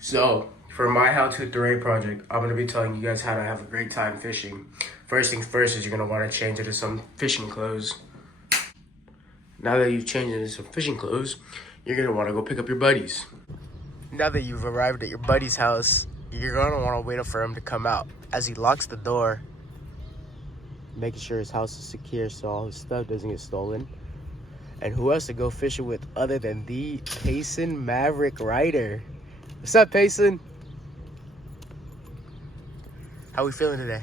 So, for my How to Terrain project, I'm going to be telling you guys how to have a great time fishing. First things first is you're going to want to change into some fishing clothes. Now that you've changed into some fishing clothes, you're going to want to go pick up your buddies. Now that you've arrived at your buddy's house, you're going to want to wait up for him to come out. As he locks the door, making sure his house is secure so all his stuff doesn't get stolen. And who else to go fishing with other than the Payson Maverick Rider? What's up, Payson? How we feeling today?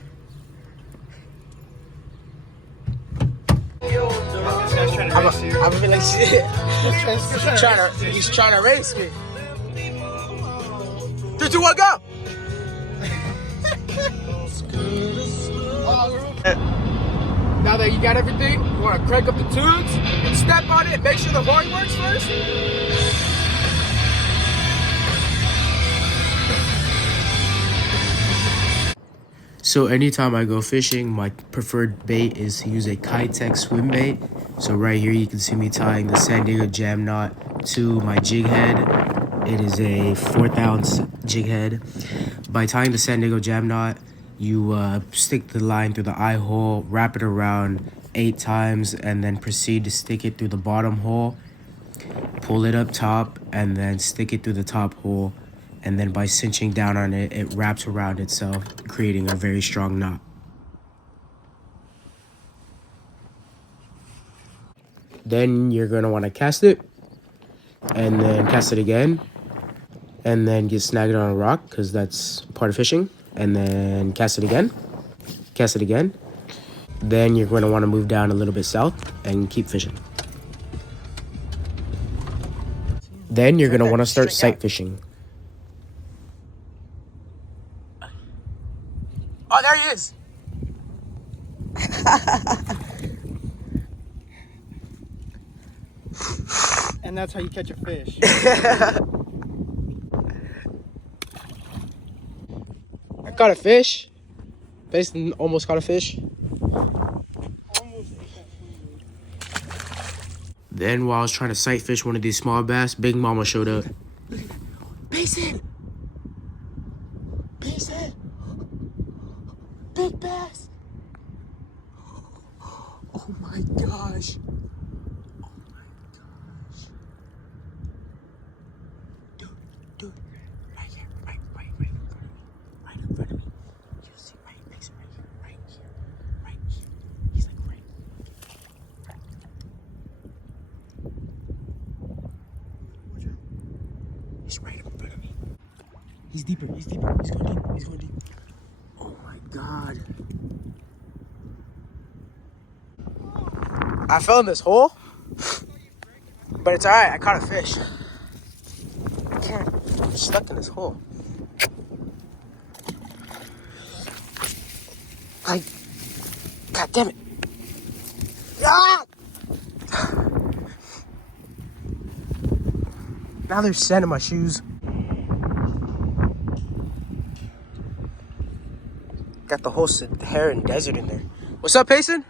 I'm gonna be like shit. He's trying to race me. 3, 2, 1, go! Now that you got everything, you want to crank up the tubes and step on it and make sure the horn works first. So anytime I go fishing, my preferred bait is to use a Kitech swim bait. So right here you can see me tying the San Diego Jam Knot to my jig head. It is a 1/4 ounce jig head. By tying the San Diego Jam Knot, you stick the line through the eye hole, wrap it around 8 times, and then proceed to stick it through the bottom hole. Pull it up top, and then stick it through the top hole. And then by cinching down on it, it wraps around itself, creating a very strong knot. Then you're gonna wanna cast it, and then cast it again, and then get snagged on a rock, because that's part of fishing, and then cast it again, cast it again. Then you're gonna wanna move down a little bit south and keep fishing. Then you're gonna wanna start sight fishing. Oh, there he is! And that's how you catch a fish. I caught a fish. Basically, almost caught a fish. Then while I was trying to sight fish one of these small bass, Big Mama showed up. Payson! Payson! Big bass! Oh my gosh! Oh my gosh! Dude, right here, right in front of me, right in front of me. You see, right, Payson, right here. He's like right. He's right in front of me. He's deeper. He's going deep. Oh my god. I fell in this hole, but it's alright. I caught a fish. I can't. I'm stuck in this hole. God damn it. Ah! Now there's sand in my shoes. Got the whole Saharan desert in there. What's up, Payson?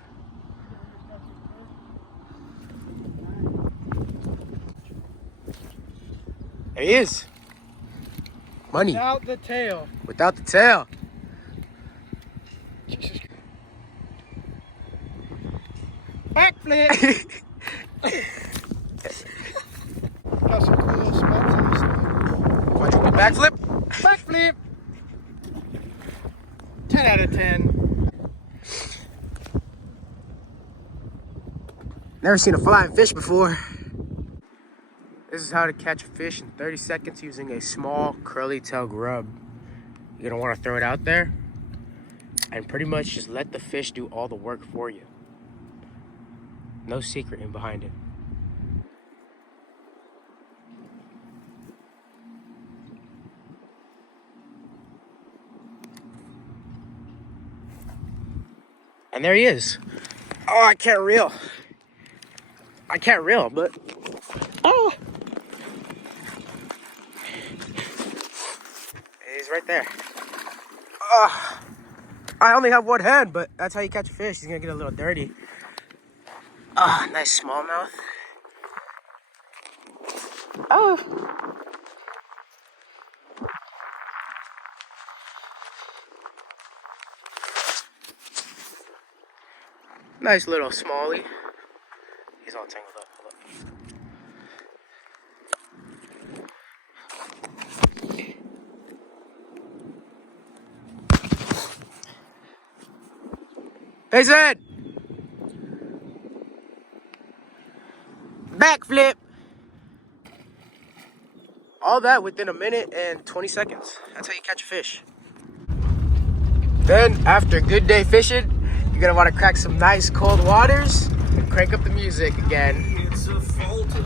There he is. Money. Without the tail. Without the tail. Backflip! Got some cool little spots in this thing. Quadruple backflip. Backflip! 10 out of 10. Never seen a flying fish before. This is how to catch a fish in 30 seconds using a small curly tail grub. You're gonna wanna throw it out there and pretty much just let the fish do all the work for you. No secret in behind it. And there he is. Oh, I can't reel, but oh, he's right there. I only have one hand, but that's how you catch a fish. He's gonna get a little dirty. Nice smallmouth. Nice little smallie. He's all tangled up. Hold up. Hey, Zed! Backflip! All that within a minute and 20 seconds. That's how you catch a fish. Then, after a good day fishing, you're gonna wanna crack some nice cold waters and crank up the music again. It's a Fulton.